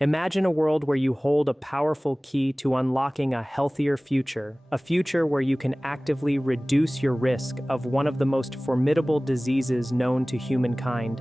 Imagine a world where you hold a powerful key to unlocking a healthier future, a future where you can actively reduce your risk of one of the most formidable diseases known to humankind,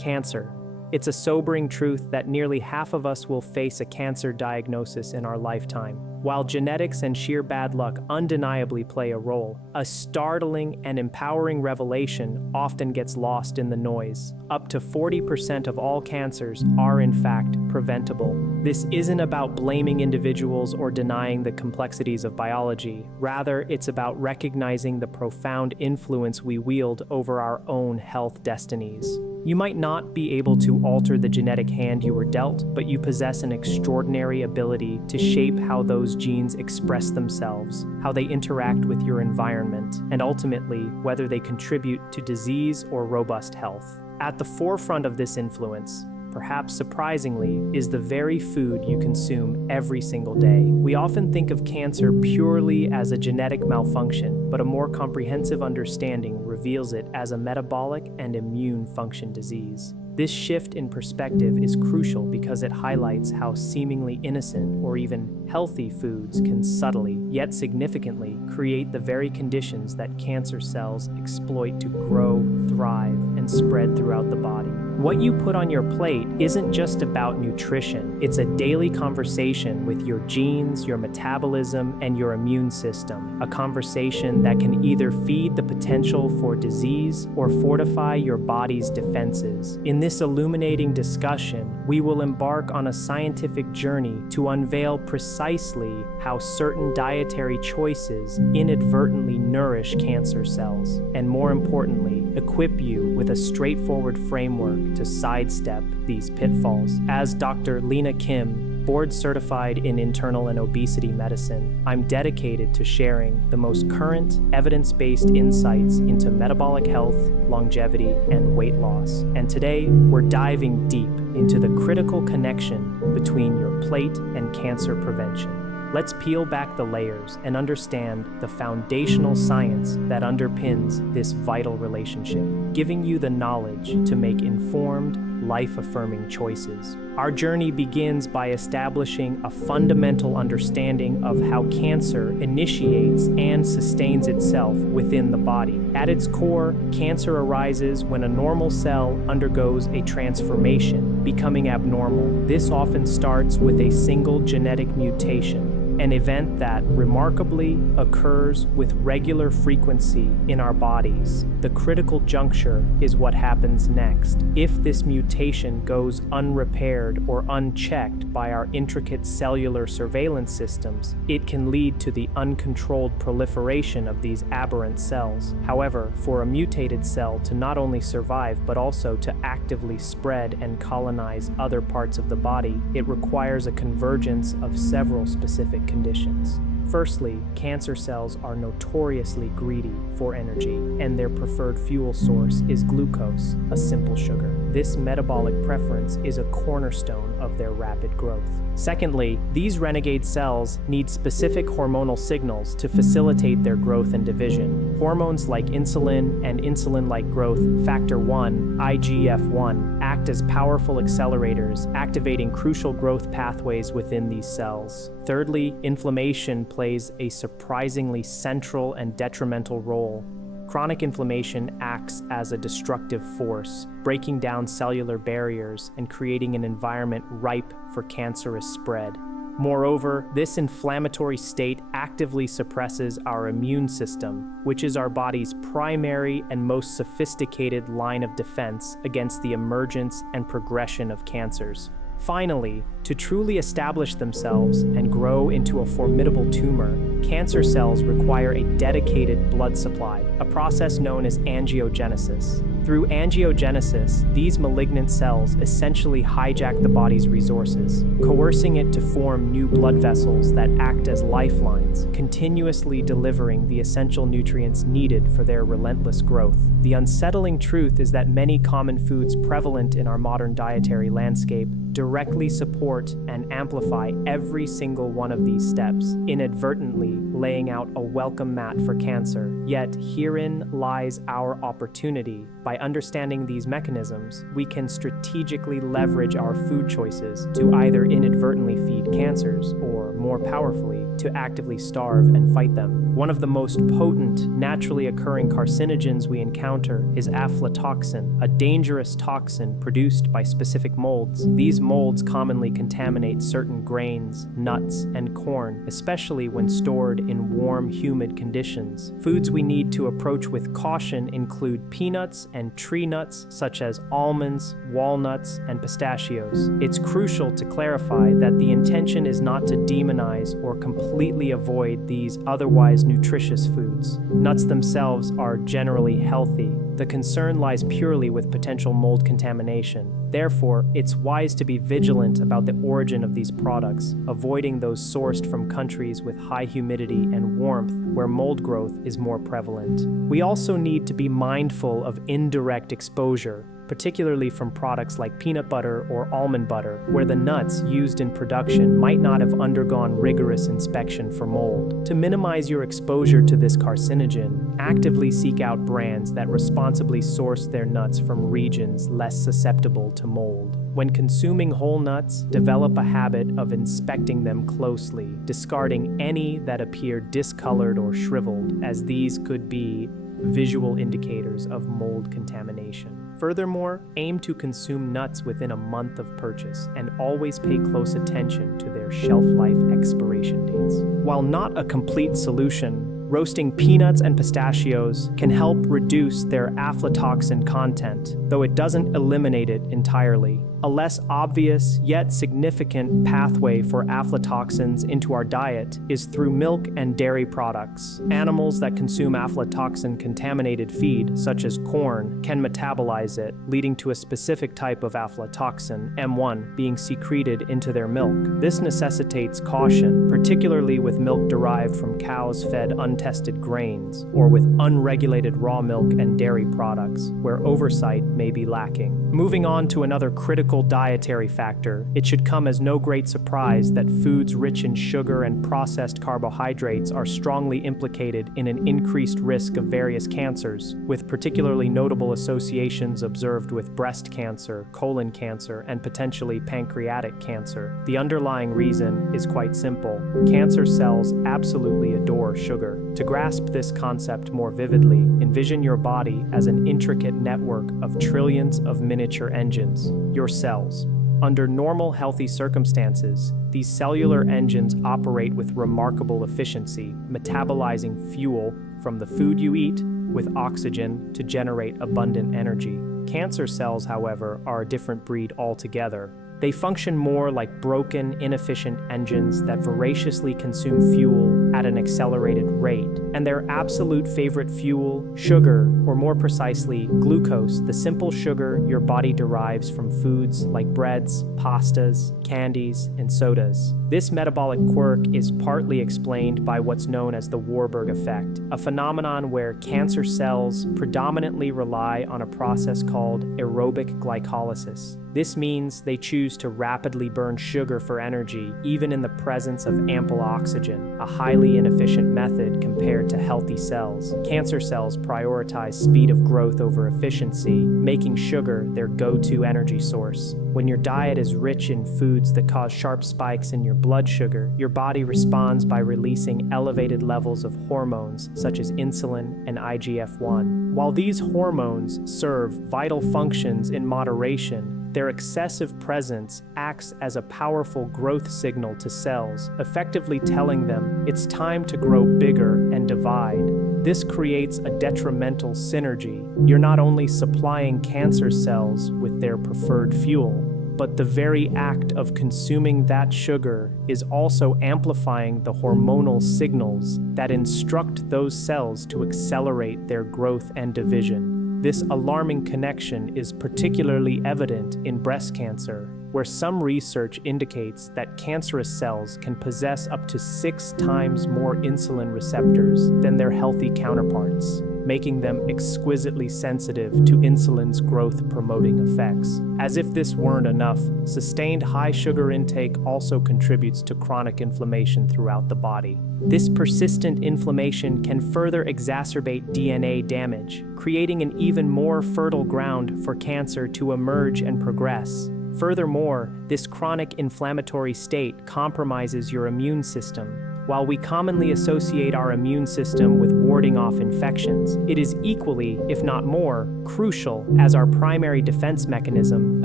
cancer. It's a sobering truth that nearly half of us will face a cancer diagnosis in our lifetime. While genetics and sheer bad luck undeniably play a role, a startling and empowering revelation often gets lost in the noise. Up to 40% of all cancers are in fact preventable. This isn't about blaming individuals or denying the complexities of biology. Rather, it's about recognizing the profound influence we wield over our own health destinies. You might not be able to alter the genetic hand you were dealt, but you possess an extraordinary ability to shape how those genes express themselves, how they interact with your environment, and ultimately, whether they contribute to disease or robust health. At the forefront of this influence, perhaps surprisingly, is the very food you consume every single day. We often think of cancer purely as a genetic malfunction, but a more comprehensive understanding reveals it as a metabolic and immune function disease. This shift in perspective is crucial because it highlights how seemingly innocent or even healthy foods can subtly, yet significantly, create the very conditions that cancer cells exploit to grow, thrive, and spread throughout the body. What you put on your plate isn't just about nutrition. It's a daily conversation with your genes, your metabolism, and your immune system. A conversation that can either feed the potential for disease or fortify your body's defenses. In this illuminating discussion, we will embark on a scientific journey to unveil precisely how certain dietary choices inadvertently nourish cancer cells, and more importantly, equip you with a straightforward framework to sidestep these pitfalls. As Dr. Lena Kim, board certified in internal and obesity medicine, I'm dedicated to sharing the most current, evidence-based insights into metabolic health, longevity, and weight loss. And today, we're diving deep into the critical connection between your plate and cancer prevention. Let's peel back the layers and understand the foundational science that underpins this vital relationship, giving you the knowledge to make informed, life-affirming choices. Our journey begins by establishing a fundamental understanding of how cancer initiates and sustains itself within the body. At its core, cancer arises when a normal cell undergoes a transformation, becoming abnormal. This often starts with a single genetic mutation, an event that remarkably occurs with regular frequency in our bodies. The critical juncture is what happens next. If this mutation goes unrepaired or unchecked by our intricate cellular surveillance systems, it can lead to the uncontrolled proliferation of these aberrant cells. However, for a mutated cell to not only survive but also to actively spread and colonize other parts of the body, it requires a convergence of several specific conditions. Firstly, cancer cells are notoriously greedy for energy, and their preferred fuel source is glucose, a simple sugar. This metabolic preference is a cornerstone of their rapid growth. Secondly, these renegade cells need specific hormonal signals to facilitate their growth and division. Hormones like insulin and insulin-like growth factor 1, IGF-1, act as powerful accelerators, activating crucial growth pathways within these cells. Thirdly, inflammation plays a surprisingly central and detrimental role. Chronic inflammation acts as a destructive force, breaking down cellular barriers and creating an environment ripe for cancerous spread. Moreover, this inflammatory state actively suppresses our immune system, which is our body's primary and most sophisticated line of defense against the emergence and progression of cancers. Finally, to truly establish themselves and grow into a formidable tumor, cancer cells require a dedicated blood supply, a process known as angiogenesis. Through angiogenesis, these malignant cells essentially hijack the body's resources, coercing it to form new blood vessels that act as lifelines, continuously delivering the essential nutrients needed for their relentless growth. The unsettling truth is that many common foods prevalent in our modern dietary landscape directly support and amplify every single one of these steps, inadvertently laying out a welcome mat for cancer. Yet herein lies our opportunity. By By understanding these mechanisms, we can strategically leverage our food choices to either inadvertently feed cancers or, more powerfully, to actively starve and fight them. One of the most potent, naturally occurring carcinogens we encounter is aflatoxin, a dangerous toxin produced by specific molds. These molds commonly contaminate certain grains, nuts, and corn, especially when stored in warm, humid conditions. Foods we need to approach with caution include peanuts and tree nuts such as almonds, walnuts, and pistachios. It's crucial to clarify that the intention is not to demonize or completely avoid these otherwise nutritious foods. Nuts themselves are generally healthy. The concern lies purely with potential mold contamination. Therefore, it's wise to be vigilant about the origin of these products, avoiding those sourced from countries with high humidity and warmth where mold growth is more prevalent. We also need to be mindful of indirect exposure, particularly from products like peanut butter or almond butter, where the nuts used in production might not have undergone rigorous inspection for mold. To minimize your exposure to this carcinogen, actively seek out brands that responsibly source their nuts from regions less susceptible to mold. When consuming whole nuts, develop a habit of inspecting them closely, discarding any that appear discolored or shriveled, as these could be visual indicators of mold contamination. Furthermore, aim to consume nuts within a month of purchase and always pay close attention to their shelf life expiration dates. While not a complete solution, roasting peanuts and pistachios can help reduce their aflatoxin content, though it doesn't eliminate it entirely. A less obvious yet significant pathway for aflatoxins into our diet is through milk and dairy products. Animals that consume aflatoxin-contaminated feed, such as corn, can metabolize it, leading to a specific type of aflatoxin, M1, being secreted into their milk. This necessitates caution, particularly with milk derived from cows fed untested grains, or with unregulated raw milk and dairy products, where oversight may be lacking. Moving on to another critical dietary factor, it should come as no great surprise that foods rich in sugar and processed carbohydrates are strongly implicated in an increased risk of various cancers, with particularly notable associations observed with breast cancer, colon cancer, and potentially pancreatic cancer. The underlying reason is quite simple. Cancer cells absolutely adore sugar. To grasp this concept more vividly, envision your body as an intricate network of trillions of miniature engines, your cells. Under normal, healthy circumstances, these cellular engines operate with remarkable efficiency, metabolizing fuel from the food you eat with oxygen to generate abundant energy. Cancer cells, however, are a different breed altogether. They function more like broken, inefficient engines that voraciously consume fuel at an accelerated rate, and their absolute favorite fuel, sugar, or more precisely, glucose, the simple sugar your body derives from foods like breads, pastas, candies, and sodas. This metabolic quirk is partly explained by what's known as the Warburg effect, a phenomenon where cancer cells predominantly rely on a process called aerobic glycolysis. This means they choose to rapidly burn sugar for energy, even in the presence of ample oxygen, a highly inefficient method compared to healthy cells. Cancer cells prioritize speed of growth over efficiency, making sugar their go-to energy source. When your diet is rich in foods that cause sharp spikes in your blood sugar, your body responds by releasing elevated levels of hormones such as insulin and IGF-1. While these hormones serve vital functions in moderation, their excessive presence acts as a powerful growth signal to cells, effectively telling them it's time to grow bigger and divide. This creates a detrimental synergy. You're not only supplying cancer cells with their preferred fuel, but the very act of consuming that sugar is also amplifying the hormonal signals that instruct those cells to accelerate their growth and division. This alarming connection is particularly evident in breast cancer, where some research indicates that cancerous cells can possess up to 6 times more insulin receptors than their healthy counterparts. making them exquisitely sensitive to insulin's growth-promoting effects. As if this weren't enough, sustained high sugar intake also contributes to chronic inflammation throughout the body. This persistent inflammation can further exacerbate DNA damage, creating an even more fertile ground for cancer to emerge and progress. Furthermore, this chronic inflammatory state compromises your immune system. While we commonly associate our immune system with warding off infections, it is equally, if not more, crucial as our primary defense mechanism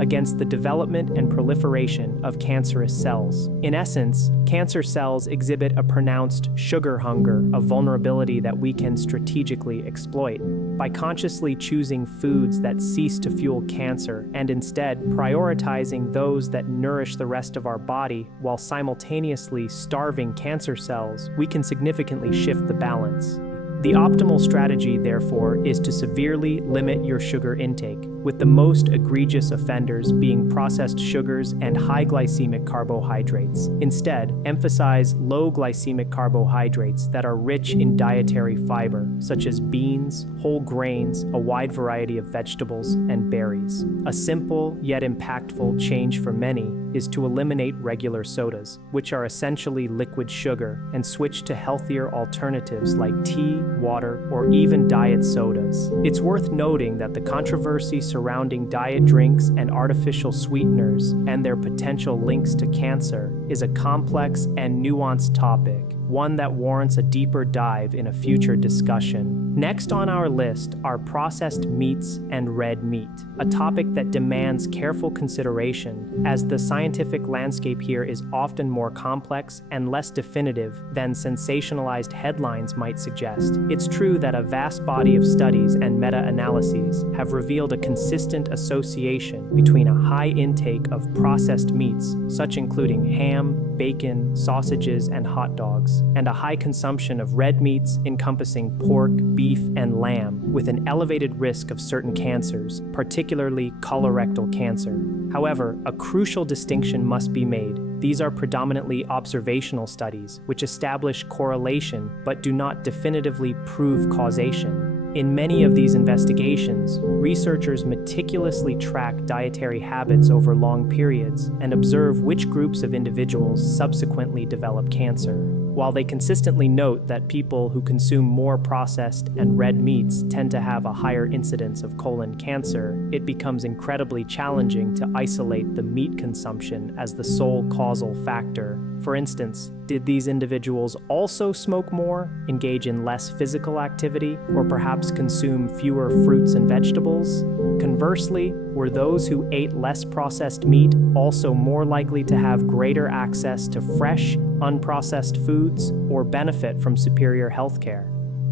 against the development and proliferation of cancerous cells. In essence, cancer cells exhibit a pronounced sugar hunger, a vulnerability that we can strategically exploit. By consciously choosing foods that cease to fuel cancer and instead prioritizing those that nourish the rest of our body while simultaneously starving cancer cells, we can significantly shift the balance. The optimal strategy, therefore, is to severely limit your sugar intake, with the most egregious offenders being processed sugars and high glycemic carbohydrates. Instead, emphasize low glycemic carbohydrates that are rich in dietary fiber, such as beans, whole grains, a wide variety of vegetables, and berries. A simple yet impactful change for many is to eliminate regular sodas, which are essentially liquid sugar, and switch to healthier alternatives like tea, water, or even diet sodas. It's worth noting that the controversy surrounding diet drinks and artificial sweeteners and their potential links to cancer is a complex and nuanced topic, one that warrants a deeper dive in a future discussion. Next on our list are processed meats and red meat, a topic that demands careful consideration, as the scientific landscape here is often more complex and less definitive than sensationalized headlines might suggest. It's true that a vast body of studies and meta-analyses have revealed a consistent association between a high intake of processed meats, such including ham, bacon, sausages, and hot dogs, and a high consumption of red meats encompassing pork, beef, and lamb, with an elevated risk of certain cancers, particularly colorectal cancer. However, a crucial distinction must be made. These are predominantly observational studies, which establish correlation but do not definitively prove causation. In many of these investigations, researchers meticulously track dietary habits over long periods and observe which groups of individuals subsequently develop cancer. While they consistently note that people who consume more processed and red meats tend to have a higher incidence of colon cancer, it becomes incredibly challenging to isolate the meat consumption as the sole causal factor. For instance, did these individuals also smoke more, engage in less physical activity, or perhaps consume fewer fruits and vegetables? Conversely, were those who ate less processed meat also more likely to have greater access to fresh, unprocessed foods or benefit from superior healthcare?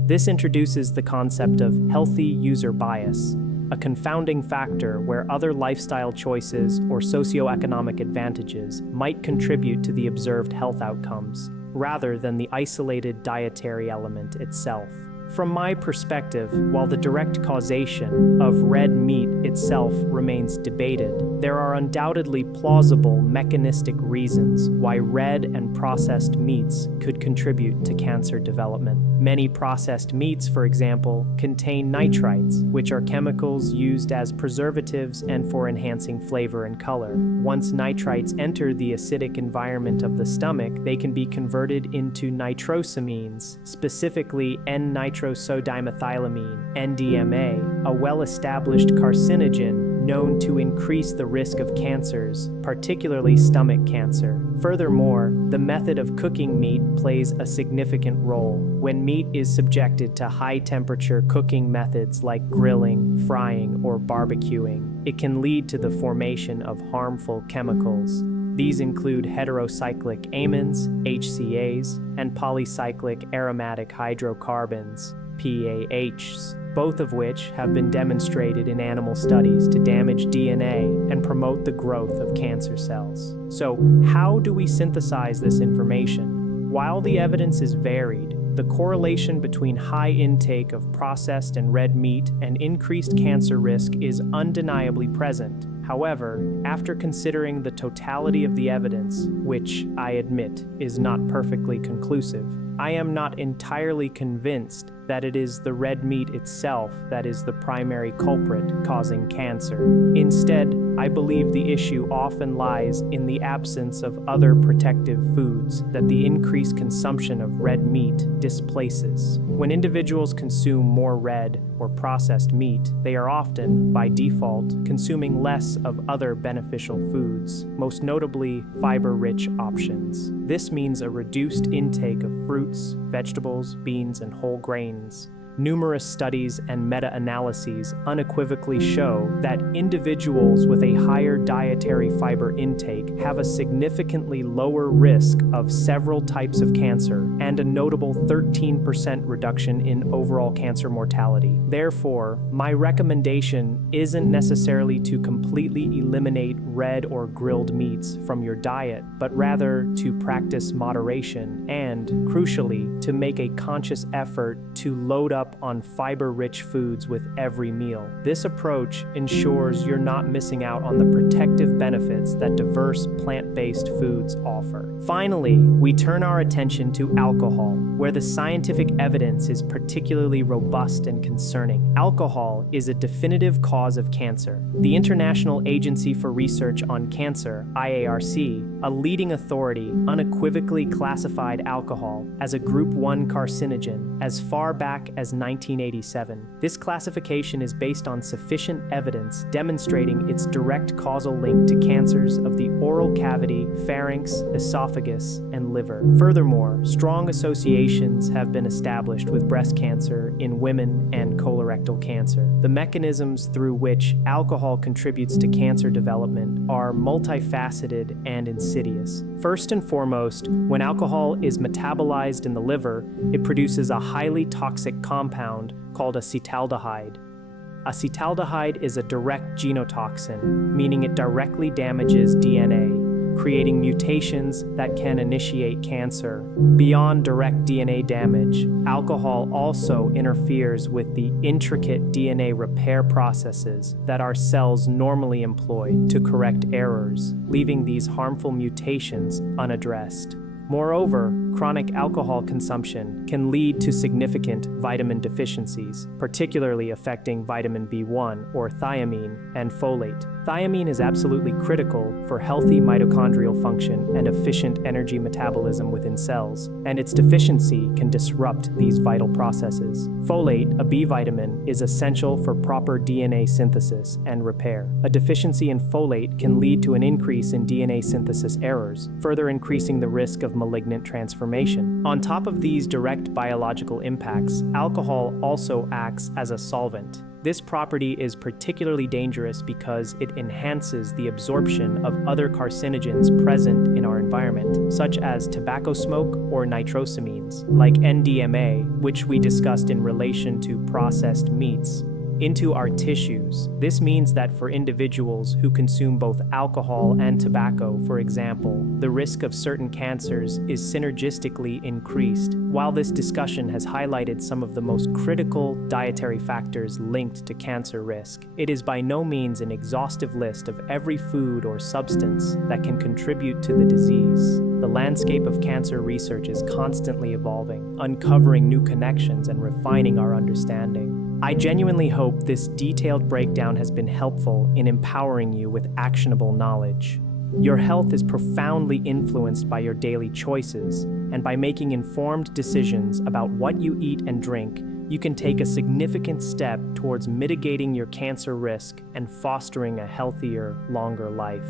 This introduces the concept of healthy user bias, a confounding factor where other lifestyle choices or socioeconomic advantages might contribute to the observed health outcomes, rather than the isolated dietary element itself. From my perspective, while the direct causation of red meat itself remains debated, there are undoubtedly plausible mechanistic reasons why red and processed meats could contribute to cancer development. Many processed meats, for example, contain nitrites, which are chemicals used as preservatives and for enhancing flavor and color. Once nitrites enter the acidic environment of the stomach, they can be converted into nitrosamines, specifically N-nitrosodimethylamine, NDMA, a well-established carcinogen known to increase the risk of cancers, particularly stomach cancer. Furthermore, the method of cooking meat plays a significant role. When meat is subjected to high-temperature cooking methods like grilling, frying, or barbecuing, it can lead to the formation of harmful chemicals. These include heterocyclic amines, HCAs, and polycyclic aromatic hydrocarbons, PAHs, both of which have been demonstrated in animal studies to damage DNA and promote the growth of cancer cells. So, how do we synthesize this information? While the evidence is varied, the correlation between high intake of processed and red meat and increased cancer risk is undeniably present. However, after considering the totality of the evidence, which I admit is not perfectly conclusive, I am not entirely convinced that it is the red meat itself that is the primary culprit causing cancer. Instead, I believe the issue often lies in the absence of other protective foods that the increased consumption of red meat displaces. When individuals consume more red or processed meat, they are often, by default, consuming less of other beneficial foods, most notably fiber-rich options. This means a reduced intake of fruits, vegetables, beans, and whole grains. Numerous studies and meta-analyses unequivocally show that individuals with a higher dietary fiber intake have a significantly lower risk of several types of cancer and a notable 13% reduction in overall cancer mortality. Therefore, my recommendation isn't necessarily to completely eliminate red or grilled meats from your diet, but rather to practice moderation and, crucially, to make a conscious effort to load up on fiber-rich foods with every meal. This approach ensures you're not missing out on the protective benefits that diverse plant-based foods offer. Finally, we turn our attention to alcohol, where the scientific evidence is particularly robust and concerning. Alcohol is a definitive cause of cancer. The International Agency for Research on Cancer, IARC, a leading authority, unequivocally classified alcohol as a Group 1 carcinogen as far back as 1987. This classification is based on sufficient evidence demonstrating its direct causal link to cancers of the oral cavity, pharynx, esophagus, and liver. Furthermore, strong associations have been established with breast cancer in women and colorectal cancer. The mechanisms through which alcohol contributes to cancer development are multifaceted and insidious. First and foremost, when alcohol is metabolized in the liver, it produces a highly toxic compound called acetaldehyde. Acetaldehyde is a direct genotoxin, meaning it directly damages DNA, creating mutations that can initiate cancer. Beyond direct DNA damage, alcohol also interferes with the intricate DNA repair processes that our cells normally employ to correct errors, leaving these harmful mutations unaddressed. Moreover, chronic alcohol consumption can lead to significant vitamin deficiencies, particularly affecting vitamin B1 or thiamine and folate. Thiamine is absolutely critical for healthy mitochondrial function and efficient energy metabolism within cells, and its deficiency can disrupt these vital processes. Folate, a B vitamin, is essential for proper DNA synthesis and repair. A deficiency in folate can lead to an increase in DNA synthesis errors, further increasing the risk of malignant transformation. On top of these direct biological impacts, alcohol also acts as a solvent. This property is particularly dangerous because it enhances the absorption of other carcinogens present in our environment, such as tobacco smoke or nitrosamines, like NDMA, which we discussed in relation to processed meats, into our tissues. This means that for individuals who consume both alcohol and tobacco, for example, the risk of certain cancers is synergistically increased. While this discussion has highlighted some of the most critical dietary factors linked to cancer risk, it is by no means an exhaustive list of every food or substance that can contribute to the disease. The landscape of cancer research is constantly evolving, uncovering new connections and refining our understanding. I genuinely hope this detailed breakdown has been helpful in empowering you with actionable knowledge. Your health is profoundly influenced by your daily choices, and by making informed decisions about what you eat and drink, you can take a significant step towards mitigating your cancer risk and fostering a healthier, longer life.